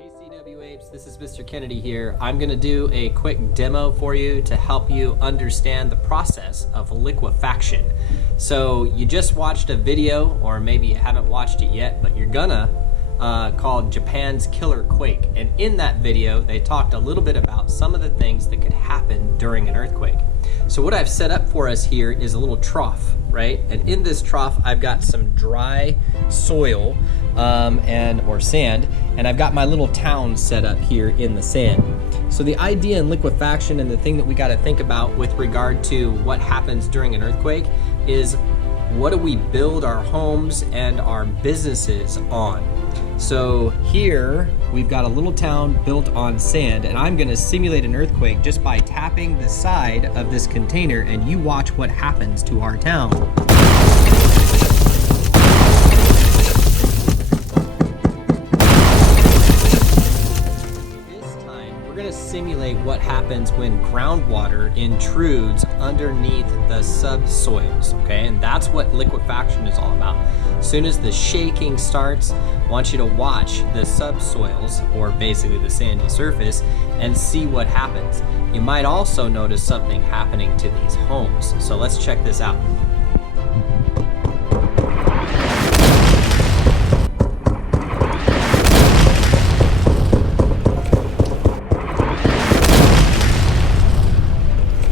KCW Apes, this is Mr. Kennedy here. I'm going to do a quick demo for you to help you understand the process of liquefaction. So you just watched a video, or maybe you haven't watched it yet, but you're gonna, called Japan's Killer Quake. And in that video, they talked a little bit about some of the things that could happen during an earthquake. So what I've set up for us here is a little trough, right? And in this trough, I've got some dry soil or sand, and I've got my little town set up here in the sand. So the idea in liquefaction, and the thing that we got to think about with regard to what happens during an earthquake, is what do we build our homes and our businesses on? So here we've got a little town built on sand, and I'm going to simulate an earthquake just by tapping the side of this container, and you watch what happens to our town. We're going to simulate what happens when groundwater intrudes underneath the subsoils, okay? And that's what liquefaction is all about. As soon as the shaking starts, I want you to watch the subsoils, or basically the sandy surface, and see what happens. You might also notice something happening to these homes. So let's check this out.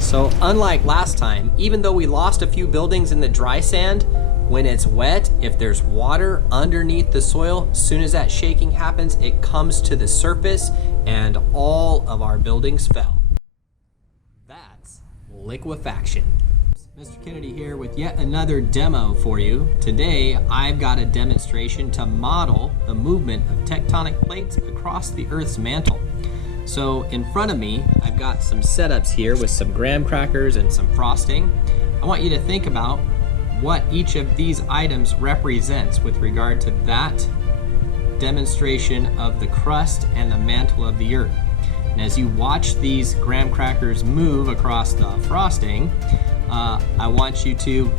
So unlike last time, even though we lost a few buildings in the dry sand, when it's wet, if there's water underneath the soil, as soon as that shaking happens, it comes to the surface and all of our buildings fell. That's liquefaction. Mr. Kennedy here with yet another demo for you. Today, I've got a demonstration to model the movement of tectonic plates across the Earth's mantle. So in front of me, I've got some setups here with some graham crackers and some frosting. I want you to think about what each of these items represents with regard to that demonstration of the crust and the mantle of the Earth. And as you watch these graham crackers move across the frosting, I want you to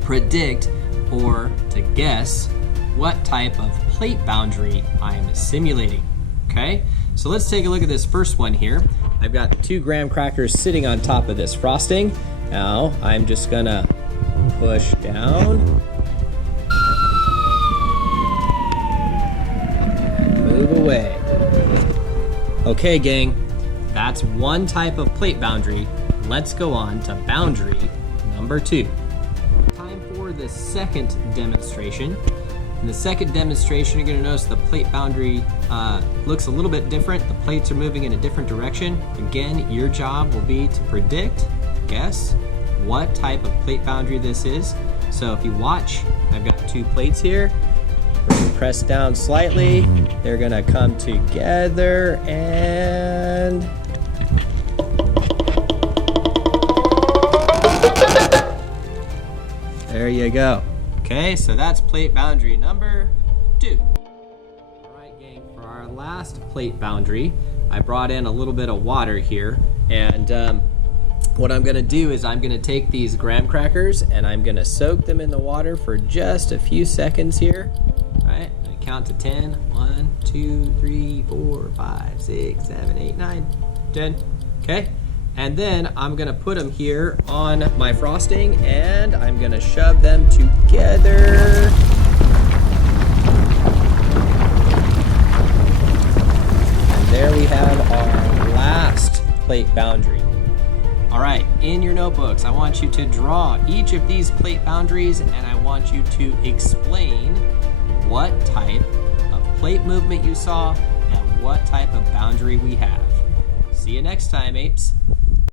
predict or to guess what type of plate boundary I am simulating, okay? So let's take a look at this first one here. I've got 2 graham crackers sitting on top of this frosting. Now I'm just gonna push down and move away. Okay, gang, that's one type of plate boundary. Let's go on to boundary number 2. Time for the second demonstration. In the second demonstration, you're going to notice the plate boundary looks a little bit different. The plates are moving in a different direction. Again, your job will be to predict, guess, what type of plate boundary this is. So if you watch, I've got 2 plates here. We're going to press down slightly. They're going to come together and... there you go. Okay, so that's plate boundary number 2. All right, gang, for our last plate boundary, I brought in a little bit of water here, and what I'm gonna do is I'm gonna take these graham crackers and I'm gonna soak them in the water for just a few seconds here. All right, I'm gonna count to 10. 1, 2, 3, 4, 5, 6, 7, 8, 9, 10. Okay. And then I'm gonna put them here on my frosting, and I'm gonna shove them together. And there we have our last plate boundary. All right, in your notebooks, I want you to draw each of these plate boundaries, and I want you to explain what type of plate movement you saw and what type of boundary we have. See you next time, apes.